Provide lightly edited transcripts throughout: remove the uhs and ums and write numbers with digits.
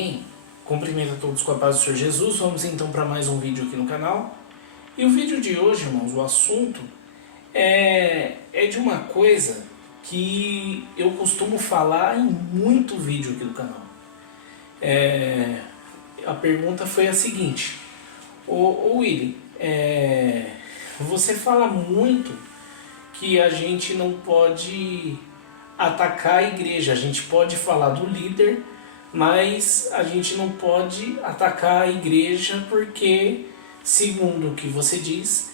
Amém? Cumprimento a todos com a paz do Senhor Jesus. Vamos então para mais um vídeo aqui no canal. E o vídeo de hoje, irmãos, o assunto é de uma coisa que eu costumo falar em muito vídeo aqui no canal. A pergunta foi a seguinte: ô Willy, você fala muito que a gente não pode atacar a igreja, a gente pode falar do líder, mas a gente não pode atacar a igreja porque, segundo o que você diz,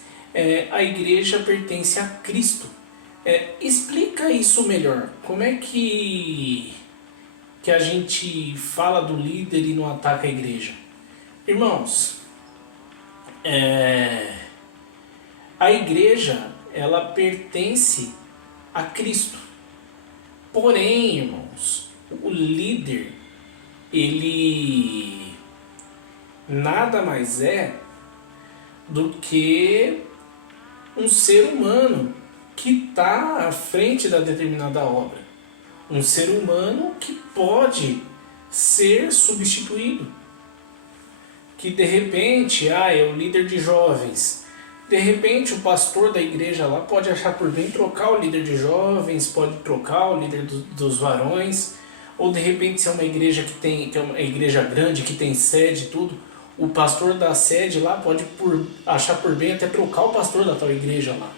a igreja pertence a Cristo. Explica isso melhor. Como é que a gente fala do líder e não ataca a igreja? Irmãos, a igreja, ela pertence a Cristo. Porém, irmãos, o líder, ele nada mais é do que um ser humano que está à frente da determinada obra. Um ser humano que pode ser substituído. Que de repente, é o líder de jovens. De repente o pastor da igreja lá pode achar por bem trocar o líder de jovens, pode trocar o líder dos varões, ou de repente se é uma igreja que é uma igreja grande, que tem sede e tudo, o pastor da sede lá pode achar por bem até trocar o pastor da tal igreja lá.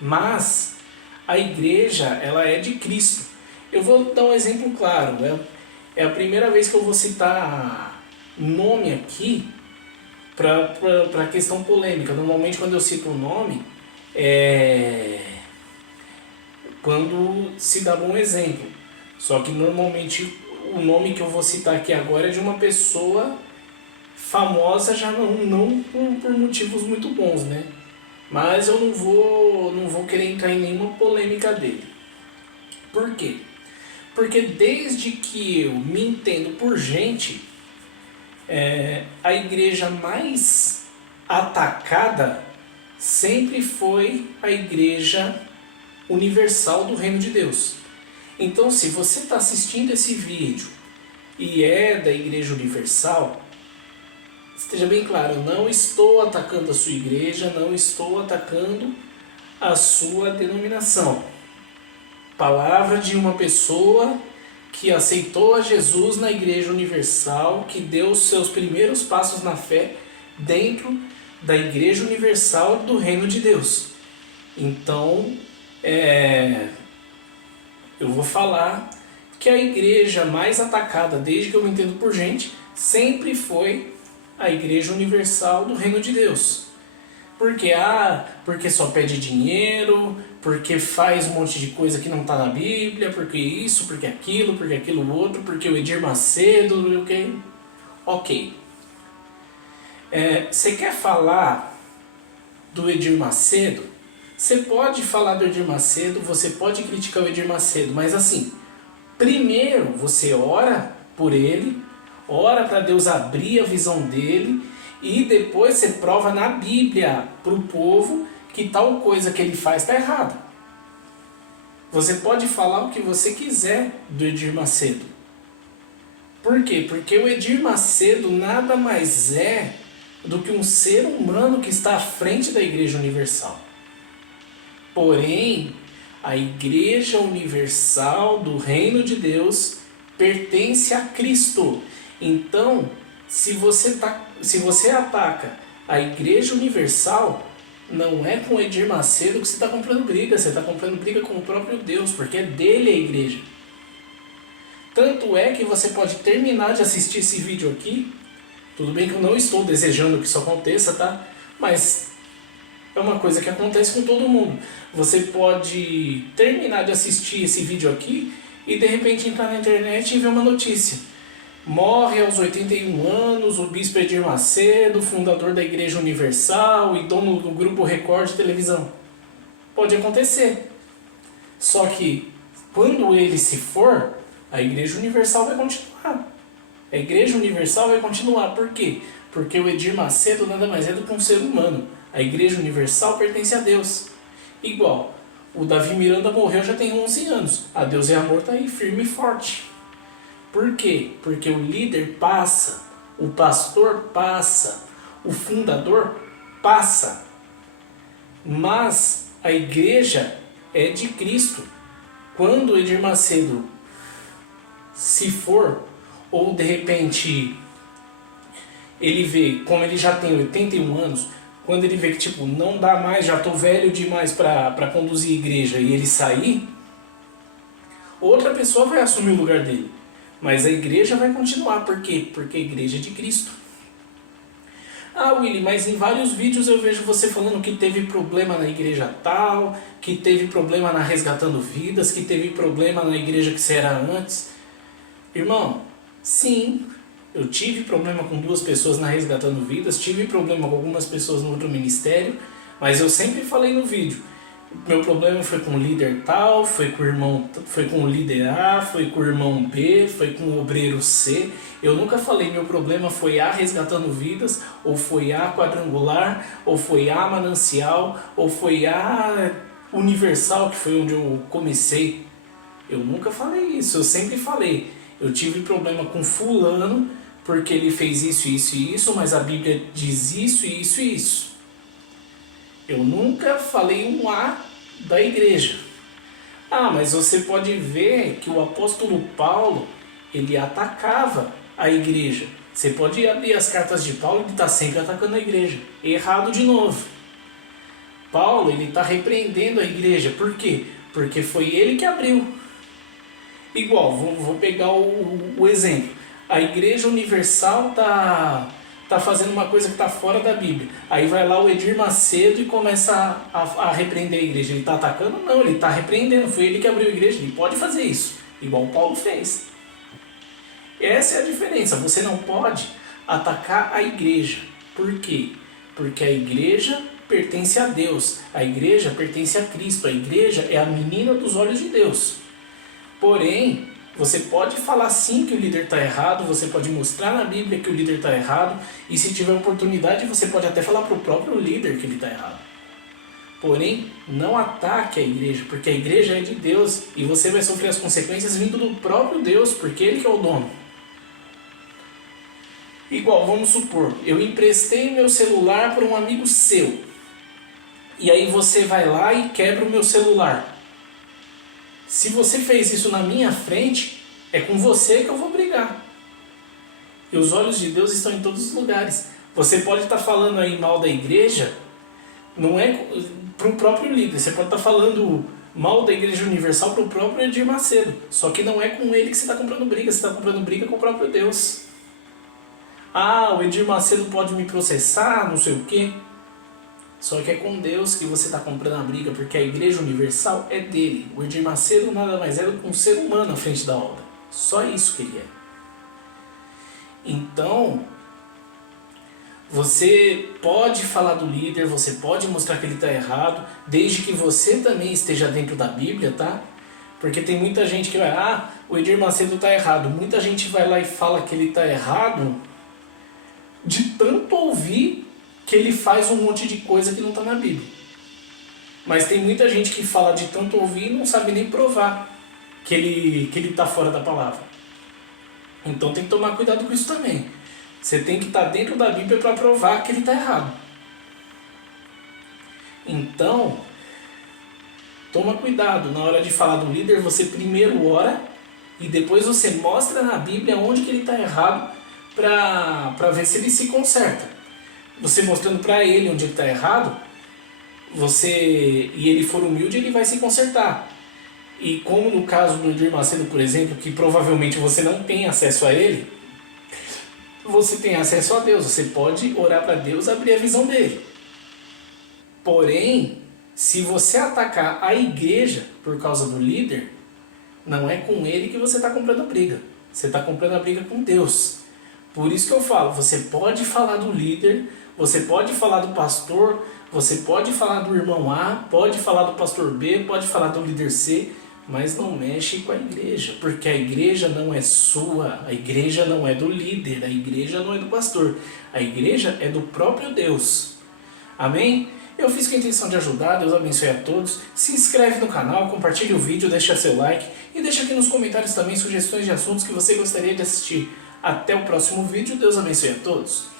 Mas a igreja, ela é de Cristo. Eu vou dar um exemplo claro, é a primeira vez que eu vou citar nome aqui para a questão polêmica. Normalmente quando eu cito um nome, quando se dá um exemplo. Só que normalmente o nome que eu vou citar aqui agora é de uma pessoa famosa, já não por motivos muito bons, né? Mas eu não vou querer entrar em nenhuma polêmica dele. Por quê? Porque desde que eu me entendo por gente, a igreja mais atacada sempre foi a igreja universal do Reino de Deus. Então, se você está assistindo esse vídeo e é da igreja universal, esteja bem claro, eu não estou atacando a sua igreja, não estou atacando a sua denominação. Palavra de uma pessoa que aceitou a Jesus na Igreja Universal, que deu os seus primeiros passos na fé dentro da Igreja Universal do Reino de Deus. Então, eu vou falar que a igreja mais atacada, desde que eu me entendo por gente, sempre foi a Igreja Universal do Reino de Deus. Porque só pede dinheiro, porque faz um monte de coisa que não está na Bíblia, porque isso, porque aquilo outro, porque o Edir Macedo, ok? Ok. Você quer falar do Edir Macedo? Você pode falar do Edir Macedo, você pode criticar o Edir Macedo, mas assim, primeiro você ora por ele, ora para Deus abrir a visão dele, e depois você prova na Bíblia para o povo que tal coisa que ele faz está errado. Você pode falar o que você quiser do Edir Macedo. Por quê? Porque o Edir Macedo nada mais é do que um ser humano que está à frente da Igreja Universal. Porém, a Igreja Universal do Reino de Deus pertence a Cristo. Então, se você ataca a Igreja Universal, não é com o Edir Macedo que você está comprando briga, você está comprando briga com o próprio Deus, porque é dele a igreja. Tanto é que você pode terminar de assistir esse vídeo aqui, tudo bem que eu não estou desejando que isso aconteça, tá? Mas é uma coisa que acontece com todo mundo. Você pode terminar de assistir esse vídeo aqui e de repente entrar na internet e ver uma notícia. Morre aos 81 anos o bispo Edir Macedo, fundador da Igreja Universal e dono do Grupo Record de televisão. Pode acontecer. Só que quando ele se for, a Igreja Universal vai continuar. A Igreja Universal vai continuar. Por quê? Porque o Edir Macedo nada mais é do que um ser humano. A Igreja Universal pertence a Deus. Igual, o Davi Miranda morreu já tem 11 anos. A Deus e Amor está aí firme e forte. Por quê? Porque o líder passa, o pastor passa, o fundador passa, mas a igreja é de Cristo. Quando o Edir Macedo se for, ou de repente ele vê, como ele já tem 81 anos, quando ele vê que tipo, não dá mais, já estou velho demais para conduzir a igreja e ele sair, outra pessoa vai assumir o lugar dele. Mas a igreja vai continuar. Por quê? Porque a igreja é de Cristo. Ah, Willy, mas em vários vídeos eu vejo você falando que teve problema na igreja tal, que teve problema na Resgatando Vidas, que teve problema na igreja que você era antes. Irmão, sim, eu tive problema com 2 pessoas na Resgatando Vidas, tive problema com algumas pessoas no outro ministério, mas eu sempre falei no vídeo, meu problema foi com o líder tal, foi com o irmão, foi com o líder A, foi com o irmão B, foi com o obreiro C. Eu nunca falei meu problema foi A Resgatando Vidas, ou foi A Quadrangular, ou foi A Manancial, ou foi A Universal, que foi onde eu comecei. Eu nunca falei isso, eu sempre falei, eu tive problema com fulano, porque ele fez isso, isso e isso, mas a Bíblia diz isso, isso e isso. Eu nunca falei um A da igreja. Ah, mas você pode ver que o apóstolo Paulo, ele atacava a igreja. Você pode abrir as cartas de Paulo, ele está sempre atacando a igreja. Errado de novo. Paulo, ele está repreendendo a igreja. Por quê? Porque foi ele que abriu. Igual, vou pegar o exemplo. A Igreja Universal tá fazendo uma coisa que está fora da Bíblia. Aí vai lá o Edir Macedo e começa a repreender a igreja. Ele está atacando? Não, ele está repreendendo. Foi ele que abriu a igreja. Ele pode fazer isso, igual Paulo fez. Essa é a diferença. Você não pode atacar a igreja. Por quê? Porque a igreja pertence a Deus. A igreja pertence a Cristo. A igreja é a menina dos olhos de Deus. Porém, você pode falar sim que o líder está errado, você pode mostrar na Bíblia que o líder está errado, e se tiver oportunidade você pode até falar para o próprio líder que ele está errado. Porém, não ataque a igreja, porque a igreja é de Deus e você vai sofrer as consequências vindo do próprio Deus, porque Ele que é o dono. Igual, vamos supor, eu emprestei meu celular para um amigo seu, e aí você vai lá e quebra o meu celular. Se você fez isso na minha frente, é com você que eu vou brigar. E os olhos de Deus estão em todos os lugares. Você pode estar falando aí mal da igreja, não é para o próprio líder. Você pode estar falando mal da Igreja Universal para o próprio Edir Macedo. Só que não é com ele que você está comprando briga. Você está comprando briga com o próprio Deus. Ah, o Edir Macedo pode me processar, não sei o quê. Só que é com Deus que você está comprando a briga, porque a Igreja Universal é dele. O Edir Macedo nada mais é do que um ser humano à frente da obra. Só isso que ele é. Então, você pode falar do líder, você pode mostrar que ele está errado, desde que você também esteja dentro da Bíblia, tá? Porque tem muita gente que vai, o Edir Macedo está errado. Muita gente vai lá e fala que ele está errado de tanto ouvir que ele faz um monte de coisa que não está na Bíblia. Mas tem muita gente que fala de tanto ouvir e não sabe nem provar que ele está fora da palavra. Então tem que tomar cuidado com isso também. Você tem que estar dentro da Bíblia para provar que ele está errado. Então, toma cuidado. Na hora de falar do líder, você primeiro ora e depois você mostra na Bíblia onde que ele está errado para ver se ele se conserta. Você mostrando para ele onde ele está errado, e ele for humilde, ele vai se consertar. E como no caso do Edir Macedo, por exemplo, que provavelmente você não tem acesso a ele, você tem acesso a Deus. Você pode orar para Deus abrir a visão dele. Porém, se você atacar a igreja por causa do líder, não é com ele que você está comprando a briga. Você está comprando a briga com Deus. Por isso que eu falo, você pode falar do líder, você pode falar do pastor, você pode falar do irmão A, pode falar do pastor B, pode falar do líder C, mas não mexe com a igreja, porque a igreja não é sua, a igreja não é do líder, a igreja não é do pastor, a igreja é do próprio Deus. Amém? Eu fiz com a intenção de ajudar, Deus abençoe a todos. Se inscreve no canal, compartilha o vídeo, deixa seu like e deixa aqui nos comentários também sugestões de assuntos que você gostaria de assistir. Até o próximo vídeo, Deus abençoe a todos.